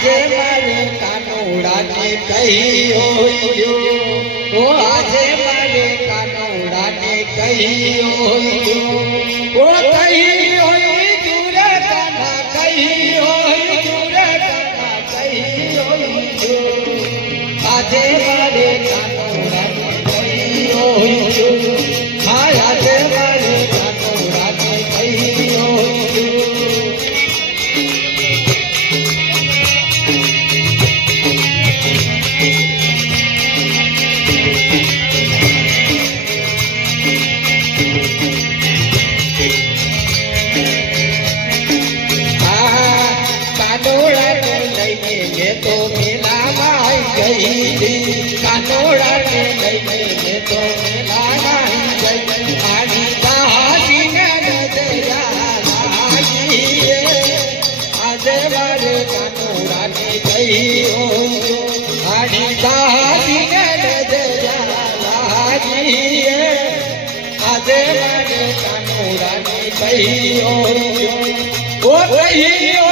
આજે મારે કાનોડાને કહી હોય ઓ આજે મારે કાનોડાને કહી હોય ઓ કહી હોય જુરે કાના કહી હોય જુરે કાના કહી હોય આજે મારે કાનોડાને કહી હોય હા આજે મારે કાનોડાને કહી હોય तो मेला माई गई कानोड़ा ने लईने तो मेला माई गई आड़ी दासी ने नजरा आई आज बारे कानोड़ा ने गई हो आड़ी दासी ने नजरा आई आज बारे कानोड़ा ने गई हो ओ गई हो